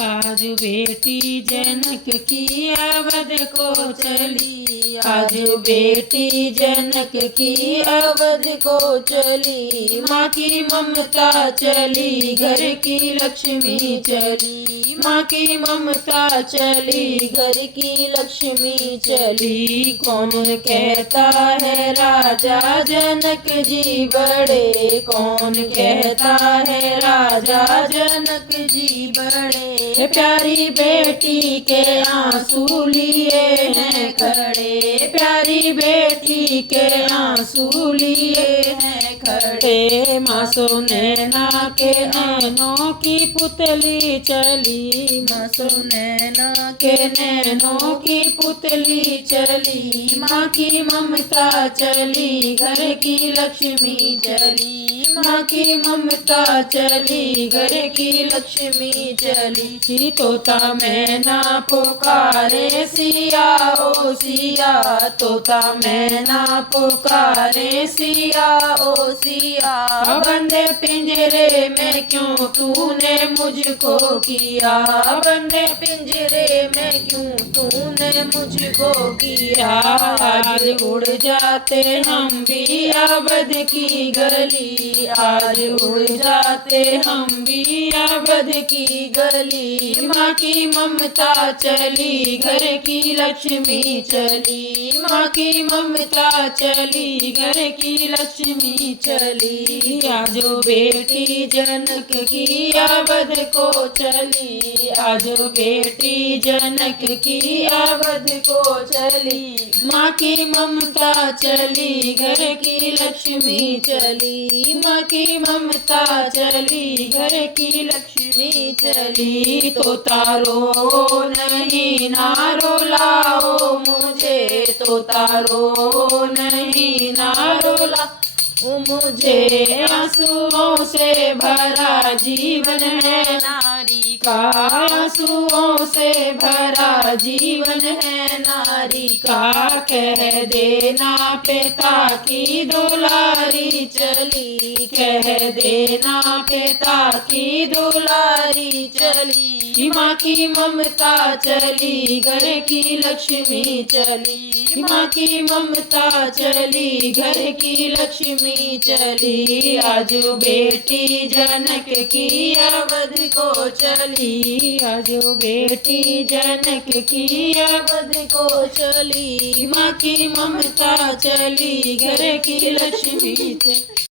आज बेटी जनक की अवध को चली, आज बेटी जनक की अवध को चली। माँ की ममता चली, घर की लक्ष्मी चली, माँ की ममता चली, घर की लक्ष्मी चली। कौन कहता है राजा जनक जी बड़े, कौन कहता है राजा जनक जी बड़े। प्यारी बेटी के आंसू लिए हैं खड़े, प्यारी बेटी के आंसू लिए हैं खड़े। माँ सो नैना के नैनों की पुतली चली, माँ सो नैना के नैनों की पुतली चली। माँ की ममता चली, घर की लक्ष्मी चली, माँ की ममता चली, घर की लक्ष्मी चली। तोता मैना पुकारे सिया ओ सिया, तोता मैना पुकारे सिया ओ सिया। बंद पिंजरे में क्यों तूने मुझको किया, बंद पिंजरे में क्यों तूने मुझको किया। आज उड़ जाते हम भी अवध की गली, आज उड़ जाते हम भी अवध की गली। माँ की ममता चली, घर की लक्ष्मी चली, माँ की ममता चली, घर की लक्ष्मी चली। आज बेटी जनक की अवध को चली, आज बेटी जनक की अवध को चली। माँ की ममता चली, घर की लक्ष्मी चली, माँ की ममता चली, घर की लक्ष्मी चली। तोता रो नहीं ना रुलाओ मुझे, तोता रो नहीं ना रुलाओ मुझे। आंसुओं से भरा जीवन है नारी का, आंसुओं से भरा जीवन है नारी का। कह देना पिता की दुलारी चली, कह देना पिता की दुलारी चली। माँ की ममता चली, घर की लक्ष्मी चली, माँ की ममता चली, घर की लक्ष्मी चली। आज बेटी जनक की अवध को चली, आज बेटी जनक की अवध को चली। माँ की ममता चली, घर की लक्ष्मी चली।